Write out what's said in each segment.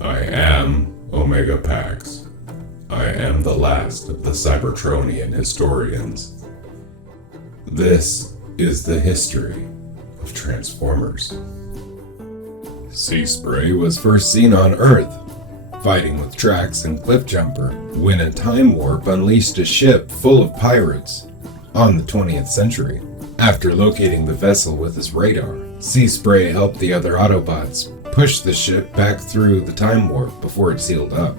I am Omega Pax. I am the last of the Cybertronian historians. This is the history of Transformers. Seaspray was first seen on Earth, fighting with Trax and Cliffjumper, when a time warp unleashed a ship full of pirates on the 20th century. After locating the vessel with his radar, Seaspray helped the other Autobots push the ship back through the time warp before it sealed up.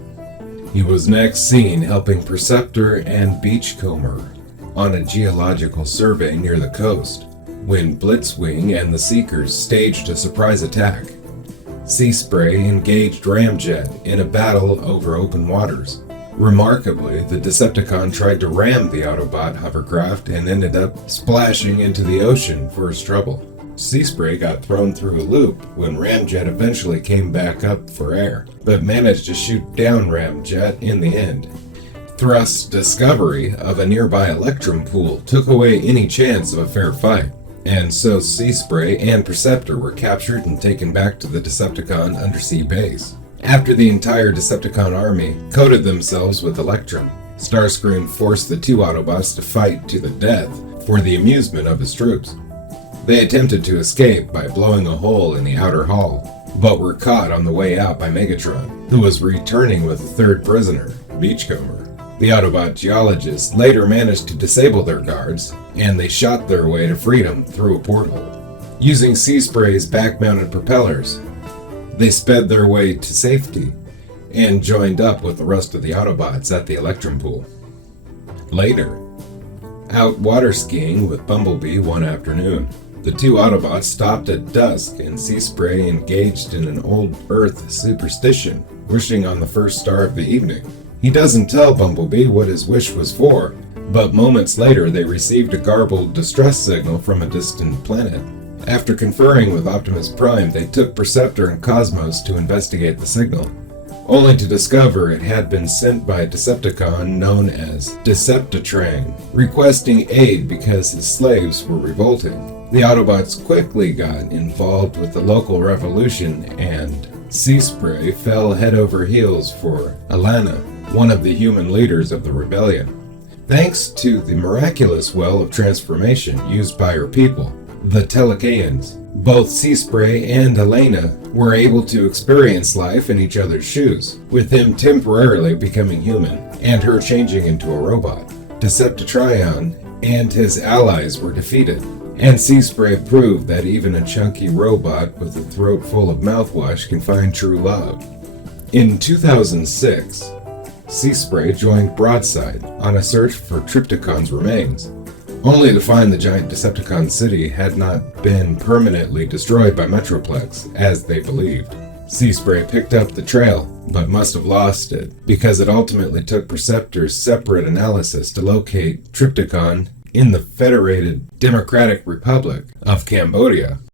He was next seen helping Perceptor and Beachcomber on a geological survey near the coast, when Blitzwing and the Seekers staged a surprise attack. Seaspray engaged Ramjet in a battle over open waters. Remarkably, the Decepticon tried to ram the Autobot hovercraft and ended up splashing into the ocean for his trouble. Seaspray got thrown through a loop when Ramjet eventually came back up for air, but managed to shoot down Ramjet in the end. Thrust's discovery of a nearby Electrum pool took away any chance of a fair fight, and so Seaspray and Perceptor were captured and taken back to the Decepticon undersea base. After the entire Decepticon army coated themselves with Electrum, Starscream forced the two Autobots to fight to the death for the amusement of his troops. They attempted to escape by blowing a hole in the outer hull, but were caught on the way out by Megatron, who was returning with a third prisoner, Beachcomber. The Autobot geologists later managed to disable their guards, and they shot their way to freedom through a porthole. Using Seaspray's back-mounted propellers, they sped their way to safety and joined up with the rest of the Autobots at the Electrum pool. Later, out water skiing with Bumblebee one afternoon, the two Autobots stopped at dusk and Seaspray engaged in an old Earth superstition, wishing on the first star of the evening. He doesn't tell Bumblebee what his wish was for, but moments later they received a garbled distress signal from a distant planet. After conferring with Optimus Prime, they took Perceptor and Cosmos to investigate the signal, only to discover it had been sent by a Decepticon known as Deceptitrain, requesting aid because his slaves were revolting. The Autobots quickly got involved with the local revolution, and Seaspray fell head over heels for Alana, one of the human leaders of the rebellion. Thanks to the miraculous well of transformation used by her people, the Telegaeans, both Seaspray and Elena were able to experience life in each other's shoes, with him temporarily becoming human, and her changing into a robot. Deceptitrion and his allies were defeated, and Seaspray proved that even a chunky robot with a throat full of mouthwash can find true love. In 2006, Seaspray joined Broadside on a search for Trypticon's remains, only to find the giant Decepticon city had not been permanently destroyed by Metroplex, as they believed. Seaspray picked up the trail, but must have lost it, because it ultimately took Perceptor's separate analysis to locate Trypticon in the Federated Democratic Republic of Cambodia.